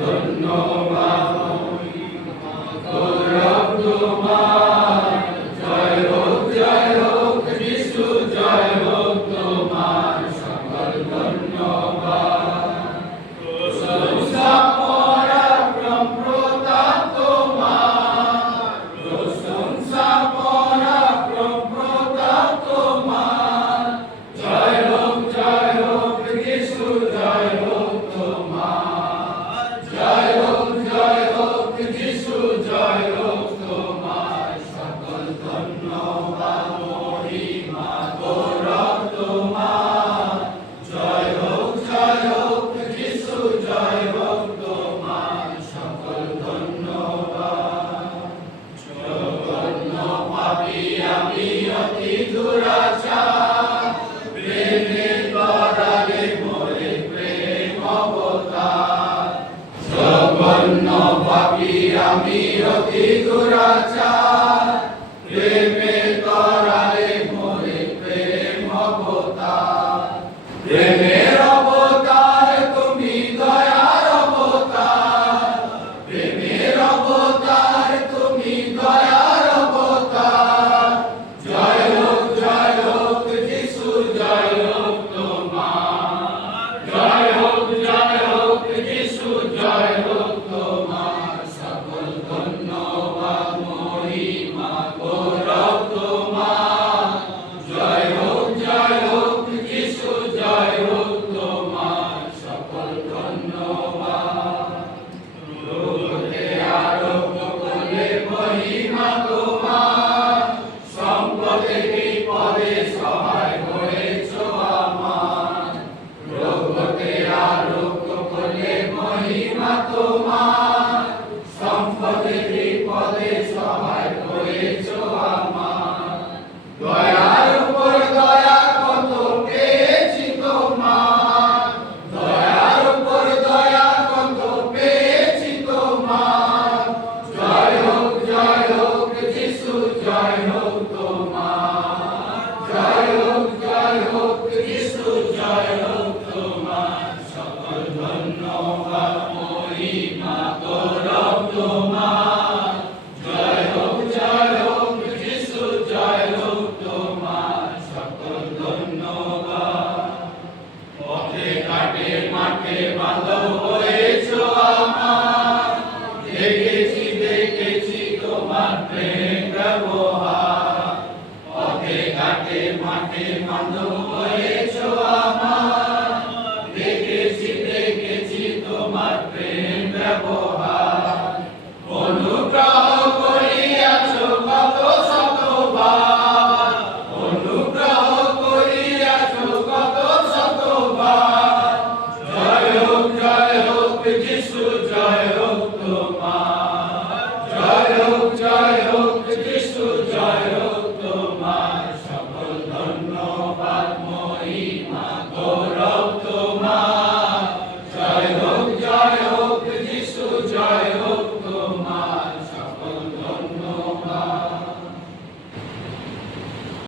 ধন্যবাদ গৌরব তোমার জয় হোক যিশু জয় হোক তোমার সকল ধন্যবাদ প্রশংসা পরাক্রম প্রতাপ তোমার প্রশংসা পরাক্রম প্রতাপ তোমার জয় হোক যিশু জয় হোক তোমার জয় হোক যিশু জয় হোক তোমার সকল ধন্যবাদ মহিমা গৌরব তোমার জয় হোক যিশু জয় হোক তোমার সকল ধন্যবাদ জগন্ন পাপী আমি অতি দুরাচার প্রেমের তরালে মোরে প্রেম অবতার জগন্ন পাপী আমি অতি দুরাচার প্রেমের তরালে মোরে প্রেম অবতার প্রেমের অবতার তুমি দয়ার অবতার প্রেমের অবতার তুমি দয়ার অবতার জয় হোক যিশু জয় হোক তোমার জয় হোক যিশু জয় হোক তোমার সকল ধন্যবাদ মহিমা গৌরব তোমার জয় হোক যিশু জয় হোক তোমার সকল ধন্যবাদ লোকে আরোগ্য করলে মহিমা তোমার সম্পদে বিপদে সহায় হয়েছ আমার লোকে আরোগ্য করলে মহিমা তোমার সম্পদে বিপদে সহায় হয়েছ আমার দয়ার উপর দয়া কত পেয়েছি তোমার দয়ার উপর দয়া কত পেয়েছি তোমার জয় হোক যিশু জয় হোক তোমার জয় হোক যিশু জয় হোক তোমার সকল ধন্যবাদ মহিমা গৌরব তোমার জয় হোক যিশু জয় হোক তোমার সকল ধন্যবাদ পথে ঘাটে মাঠে বাঁধব হয়েছ আমার দেখেছি তোমার প্রেম ব্যবহার পথে ঘাটে মাঠে বাঁধব হয়েছ আমার দেখেছি তোমার প্রেম ব্যবহার